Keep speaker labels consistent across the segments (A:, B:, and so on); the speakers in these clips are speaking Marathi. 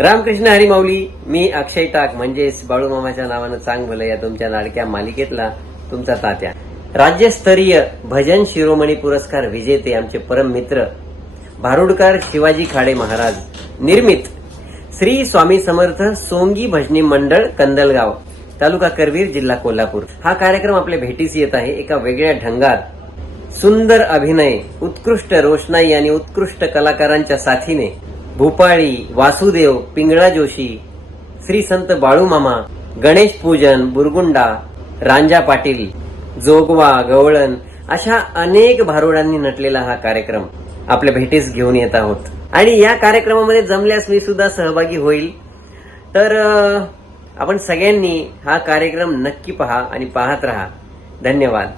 A: रामकृष्ण हरिमाऊली मी अक्षय टाक म्हणजेच बाळूमामाच्या नावानं चांग भलं या तुमच्या लाडक्या मालिकेतला तुमचा तात्या. राज्यस्तरीय भजन शिरोमणी पुरस्कार विजेते आमचे परम मित्र भारुडकर शिवाजी खाडे महाराज निर्मित श्री स्वामी समर्थ सोंगी भजनी मंडळ कंदलगाव तालुका करवीर जिल्हा कोल्हापूर. हा कार्यक्रम आपल्या भेटीस येत आहे एका वेगळ्या ढंगात. सुंदर अभिनय उत्कृष्ट रोषणाई आणि उत्कृष्ट कलाकारांच्या साथीने भूपाळी वासुदेव पिंगळा जोशी श्री संत बाळूमामा गणेश पूजन बुरगुंडा रांजा पाटील जोगवा गवळण अशा अनेक भारुडांनी नटलेला हा कार्यक्रम आपल्या भेटीस घेऊन येत आहोत. आणि या कार्यक्रमामध्ये जमल्यास मी सुद्धा सहभागी होईल. तर आपण सगळ्यांनी हा कार्यक्रम नक्की पहा आणि पाहत राहा. धन्यवाद.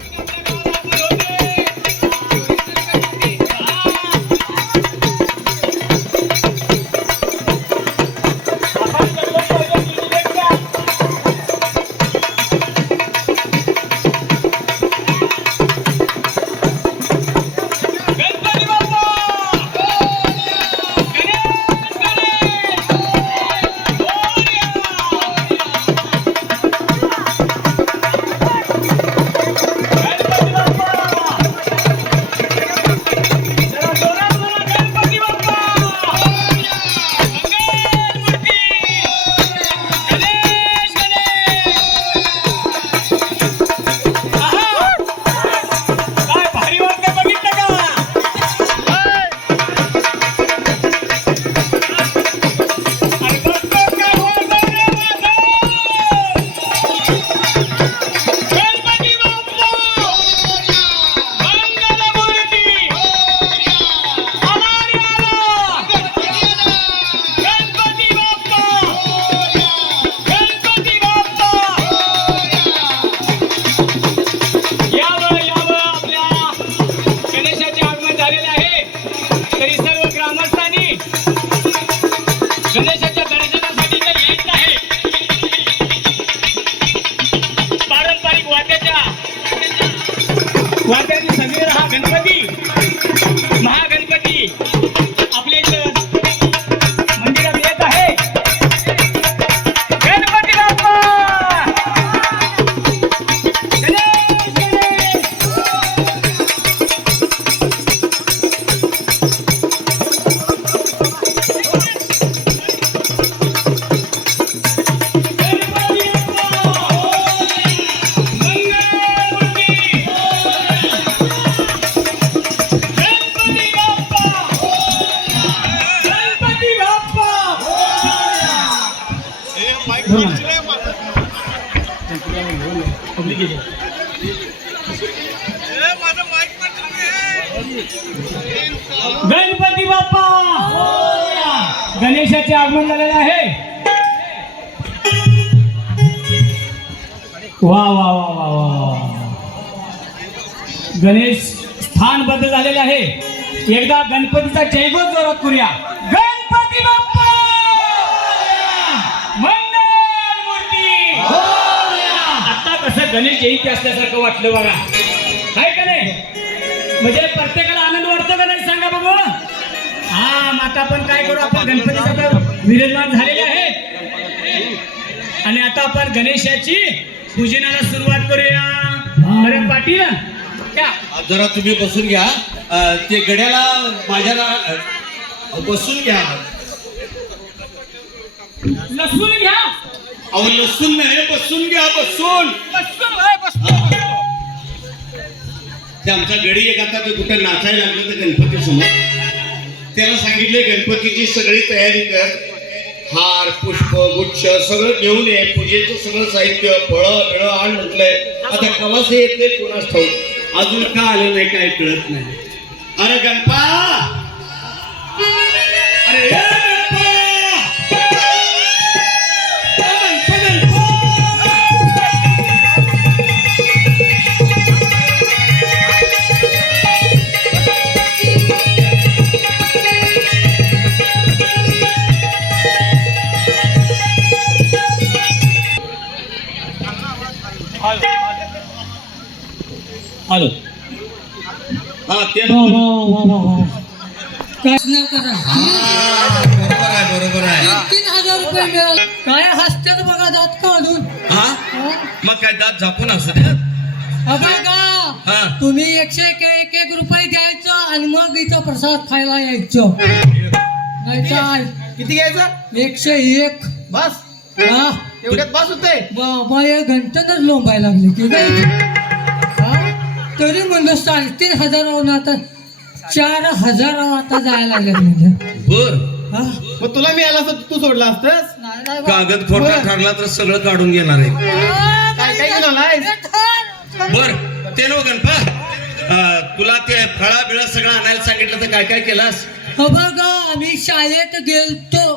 B: वाद्याची सगळे हा गणपती. महागणपती. गणपती बाप्पा! गणेशाचे आगमन झालेले आहे. वा वा वा वा वा गणेश स्थान बद्ध झालेले आहे. एकदा गणपतीचा जयघोष जोरात करूया. गणपती बाप्पा मंगल मूर्ती आता कसं गणेश जयंती असल्यासारखं वाटलं बघा. काय का नाही? म्हणजे प्रत्येकाला आनंद वाटतो का नाही सांगा बघू? हा मग आता आपण काय करू? आपण गणपतीचा विराजमान झालेले आहेत आणि आता आपण गणेशाची पूजनाला सुरुवात करूया. अरे पाटील
C: जरा तुम्ही बसून घ्या. ते गड्याला माझ्याला बसून घ्या.
B: लसूण घ्या.
C: अहो लसून नाही बसून घ्या बसून.
B: लसूण बसून.
C: ते आमचा गडी एक आता ते कुठं नाचायला लागलं तर गणपती समोर त्याला सांगितले गणपतीची सगळी तयारी कर. हार पुष्प गुच्छ सगळं घेऊन ये. पूजेचं सगळं साहित्य फळं बिळं आण म्हटलंय. आता कवास येते कोणास ठाऊक? अजून का आलं नाही काय कळत नाही. अरे गणपा ते
B: वा वा वा वा वा
D: प्रश्न करा.
C: बरोबर आहे बरोबर आहे.
D: तीन रुपये मिळाले. काय हसत्यात बघा दात काढून
C: हा? मग काय दात झापून असू द्या
D: अबे
C: हा.
D: का तुम्ही एकशे एक एक एक रुपये द्यायचं आणि मग इथं प्रसाद खायला यायचं. नाही
E: किती घ्यायचं?
D: एकशे एक.
E: बस.
D: हा?
E: एवढ्यात बस होते
D: बाबा या घंटनच लोंबायला लागले की काय? तरी म्हणलं साडेतीन हजारावरून आता. चार हजारावर आता जायला लागले म्हणलं.
C: बर.
D: हा?
E: मग तुला मिळाला असं तू सोडला असतस?
D: नाही, नाही बा.
C: कागद खोटा ठरला तर सगळं काढून घेणार आहे.
D: आ,
E: काय काय घेऊन आलायस?
D: हे धर.
C: बर ते नो गणपा. अं, तुला ते फळा बिळा सगळं आणायला सांगितलं तर काय काय केलास?
D: हो बघा आम्ही शाळेत गेलतो.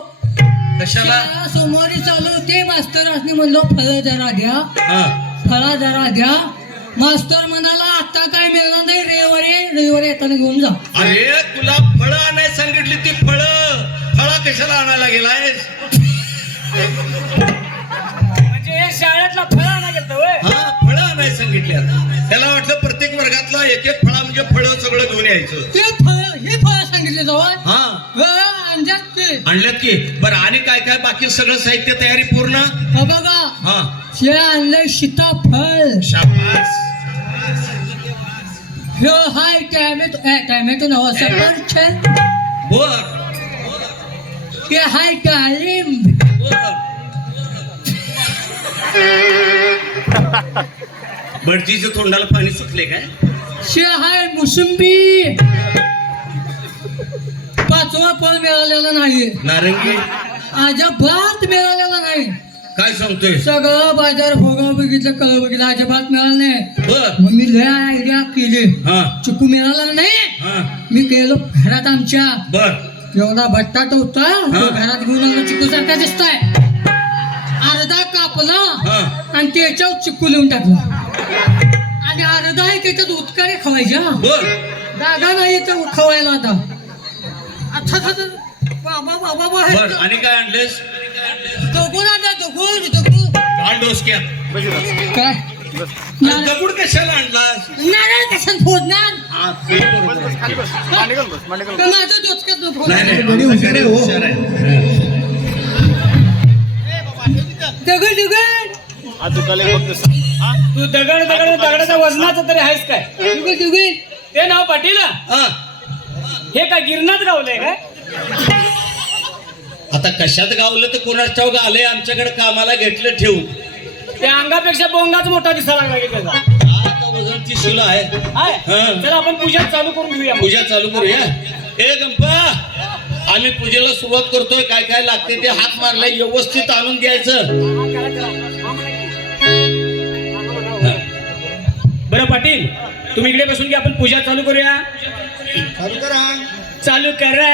C: कशाला?
D: शाळा सोमवारी चालू होते. मास्तर असणे म्हणलो फळ जरा द्या.
C: हा.
D: फळा जरा द्या. मास्तर म्हणाला आता काय मिळणार नाही रविवारी रविवारी येताना घेऊन जा.
C: अरे तुला फळं आणायला सांगितली ती फळं. फळा कशाला आणायला गेलायस?
B: म्हणजे हे शाळेतला फळ आणा घेतो
C: हा फळं आणायला सांगितली आता. त्याला वाटलं प्रत्येक वर्गातला एक एक फळा म्हणजे फळं सगळं घेऊन यायचं.
D: ते फळ हे फळ सांगितले जवळ?
C: हा.
D: अंजात ते
C: आणल्यात की. बरं आणि काय काय बाकी सगळं साहित्य तयारी पूर्ण?
D: हो बघा.
C: हा.
D: हे आणलंय सीताफळ.
C: शाबास.
D: हे हाय टॅमॅटो टॅमॅटो नवा सफरचंद
C: बर
D: हे हाय डाळिंब
C: भटजीच्या तोंडाला पाणी सुटले काय?
D: हे हाय मोसंबी. पाचवा फळ मिळालेला नाही
C: नारंगी.
D: अजिबात मिळालेला नाही.
C: काय सांगतोय?
D: सगळं बाजार भोगा बघितलं कळ बघितलं अजिबात मिळालं नाही.
C: बर.
D: मग मी लय आयडिया केली.
C: हा.
D: चिकू मिळाला नाही.
C: हा.
D: मी गेलो घरात आमच्या.
C: बर.
D: एवढा बटाटा होता. तो घरात घेऊन आलो चिकू सारखा दिसताय. अर्धा कापला
C: हा.
D: आणि त्याच्यावर चिकू लिहून टाकला. आणि अर्धा आहे त्याच्यात उतकारे खवायच्या
C: बर.
D: जागा नाही तर खवायला आता. अच्छा अच्छा, अच्छा. बाबा बाबा
C: बर.
D: बाबा
C: आणि काय आणलेस
D: दगड आणला दगड दगड
C: काल डोसक्या
D: काय
C: आणि दगड कशाला आणलास
D: नारळ फोडणार
C: हा,
D: माझं डोसक्यात
C: नाही
D: फोडणार.
C: नाही आमचा गडी हुशार आहे
D: दगड दगड.
B: तू दगड दगड दगडाच्या वजनाचं तरी आहेस काय?
D: दगड दगड.
B: ते नाव पाटील?
C: हा.
B: हे काय गिरणात गावलंय काय?
C: आता कशात गावलं तर कोणाच ठाऊक आलंय? आमच्याकडे कामाला घेतलं ठेवून.
B: त्या अंगापेक्षा बोंगाच मोठा दिसायला लागला की त्याचा.
C: हा, वजन आहे. हा.
B: तर आपण पूजा चालू करून घेऊया.
C: पूजा चालू करूया? ए गंपा आम्ही पूजेला सुरुवात करतोय. काय काय लागते ते हात मारलाय व्यवस्थित आणून द्यायचं.
B: बरं पाटील तुम्ही इकडे बसून की आपण पूजा चालू करूया.
E: चालू करा.
B: चालू करा.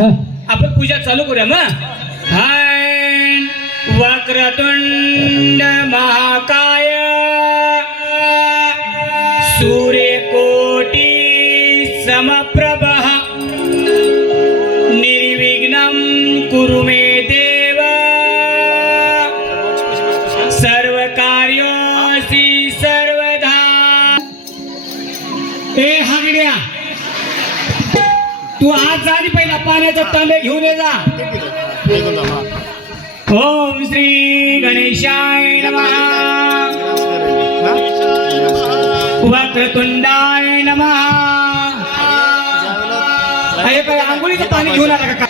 B: आपण पूजा चालू करूया मग. हाय वक्रतुंड महाकाय तू आज जा आणि पहिला पाण्याचा तांबे घेऊन ये जा. ओम श्री गणेशाय नमः. वक्रतुंडाय नमः. काय आंघोळीचं पाणी घेऊन आला का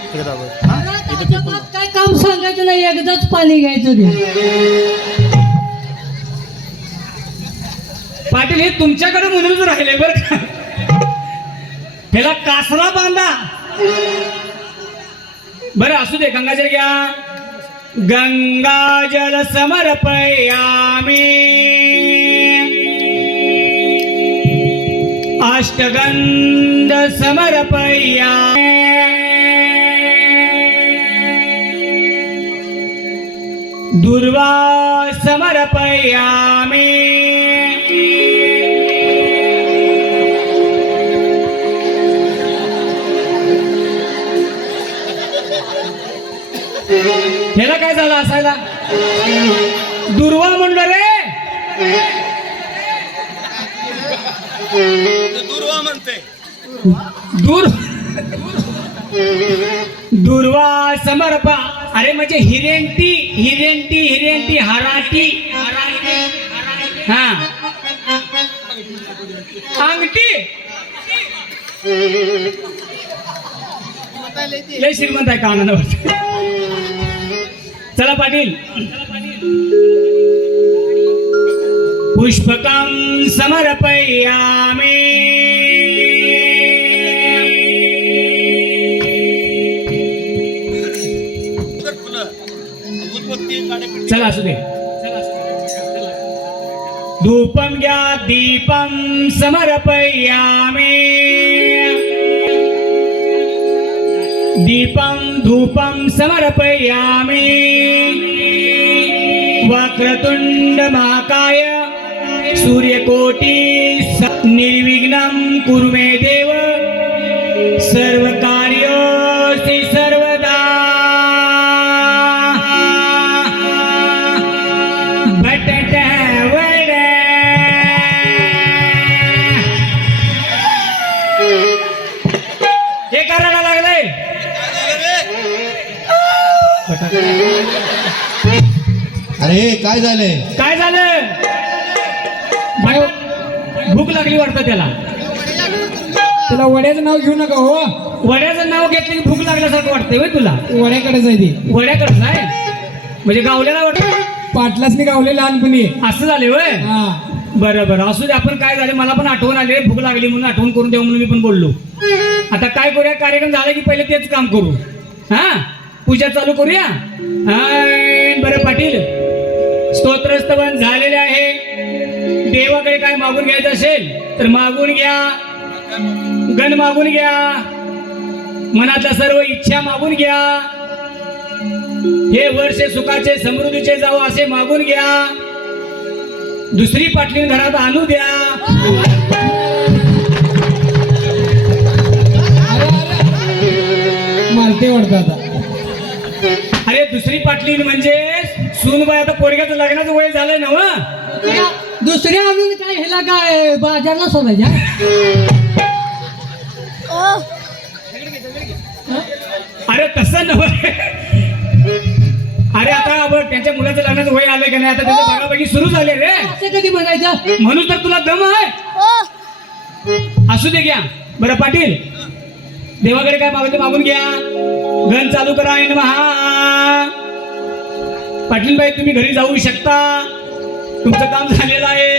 D: काय काम सांगायचं नाही एकदाच पाणी घ्यायचं ते
B: पाटील हे तुमच्याकडे म्हणूनच राहिले बरं का. त्याला कासरा बांधा. बरं असू दे गंगाजल घ्या. गंगाजल समर्पयामी. अष्टगंध समर्पया दुर्वा समर्पयामी. ह्याला काय झालं असायला? दुर्वा म्हणलो रे.
E: दुर्वा म्हणते.
B: दूर दुर्वा समर्पा. अरे म्हणजे हिरेंटी हिरेंटी हिरेंटी हराटी. हा. अंगठी. लय श्रीमंत आहे कानावर चला पाटील. पुष्पकं समर्पयामि. चला असू दे. धूपम घ्या दीपम समर्पयामि. दीपं धूपं समर्पयामि। वक्रतुण्डमाकाय सूर्यकोटि निर्विघ्नं कुरु मे देव।
E: सर्व काय झालंय?
B: काय झालं भूक लागली वाटतं त्याला.
D: त्याला वड्याचं नाव घेऊ नका हो.
B: वड्याचं नाव घेतलं की भूक लागल्यासारखं वाटतंय होय तुला?
D: वड्याकडे जायची
B: वड्याकडचं आहे? म्हणजे गावल्याला वाटत?
D: पाटलासनी गावले लहानपणी.
B: असं झाले होय?
D: हा.
B: बरं बरं. असू दे आपण काय झालं मला पण आठवण आली भूक लागली म्हणून आठवण करून देऊ म्हणून मी पण बोललो. आता काय करूया? कार्यक्रम झाला की पहिले तेच काम करू. हा? पूजा चालू करूया? बरं पाटील. स्तोत्रस्तवन झालेले आहे. देवाकडे काय मागून घ्यायचं असेल तर मागून घ्या. गण मागून घ्या. मनातल्या सर्व इच्छा मागून घ्या. हे वर्ष सुखाचे समृद्धीचे जावं असे मागून घ्या. दुसरी पाटली घरात आणू द्या.
D: मारते आता.
B: अरे दुसरी पाटली म्हणजे सूनबाई आता पोरग्याचं लग्नाचं वय झालंय ना व?
D: दुसऱ्या अजून काय ह्याला काय बाजारला सोडायच्या
B: अरे तसं नव अरे आता बघ त्यांच्या मुलाचं लग्नाचं वय आलंय का नाही आता त्याचं बघाबघी सुरू झाले रे.
D: असं कधी म्हणायचं?
B: म्हणून तर तुला दम आहे. असू दे घ्या. बरं पाटील. देवाकडे काय मागते मागून घ्या. गण चालू करा आहे महा. पाटील बाई तुम्ही घरी जाऊ शकता. तुमचं काम झालेलं आहे.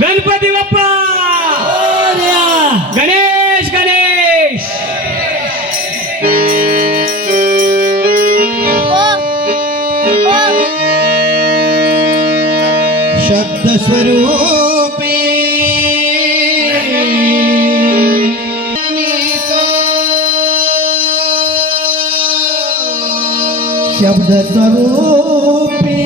B: गणपती बाप्पा! गणेश गणेश!
E: शब्द स्वरूपी शब्द स्वरूपी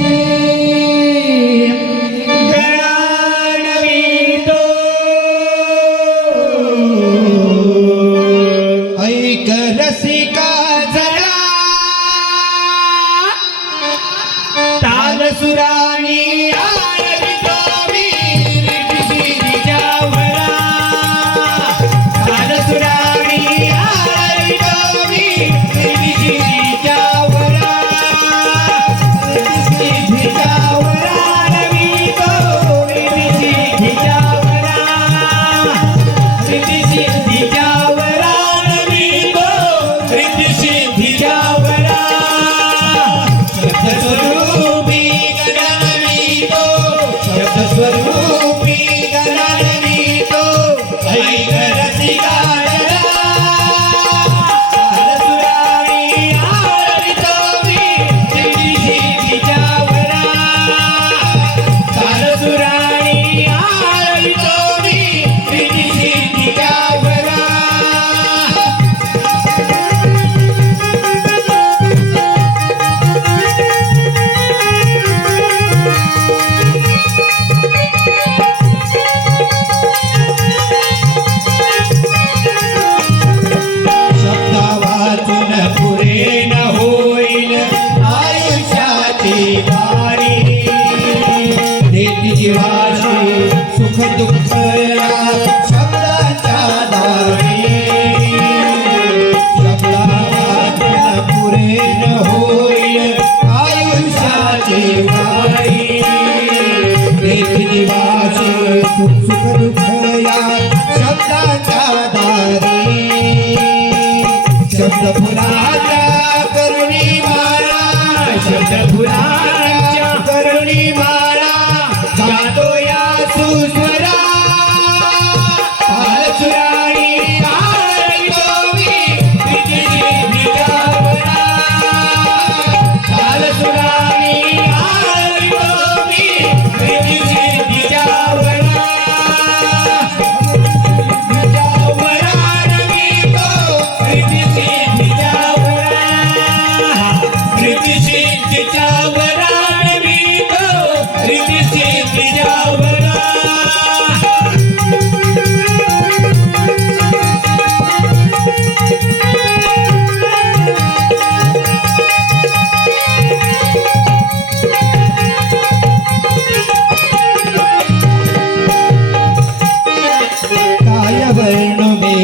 E: വേണമേ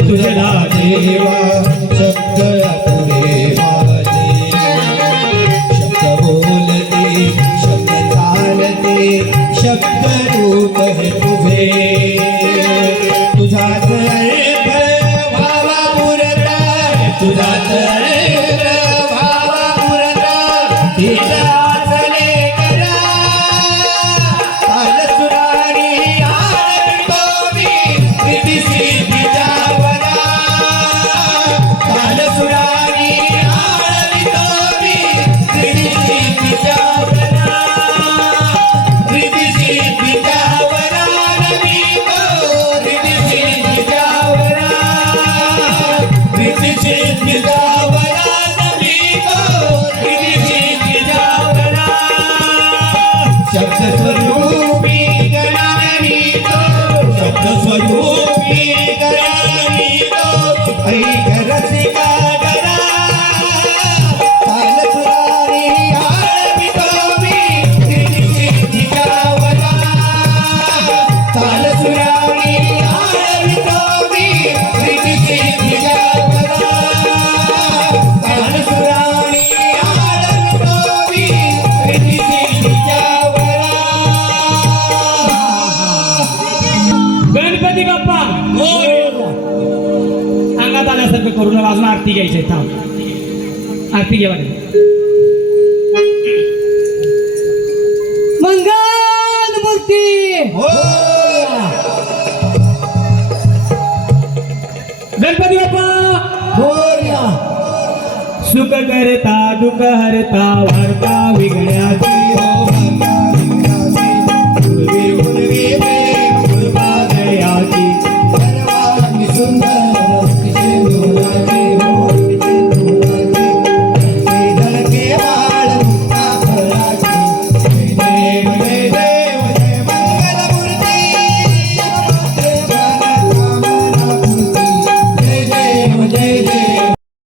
E: തുഴലാദേവാ घ्यायचे थांब आरती घ्या
D: मंगल मूर्ती
E: गणपती बाप्पा सुख करता दुख हरता वार्ता विघण्याची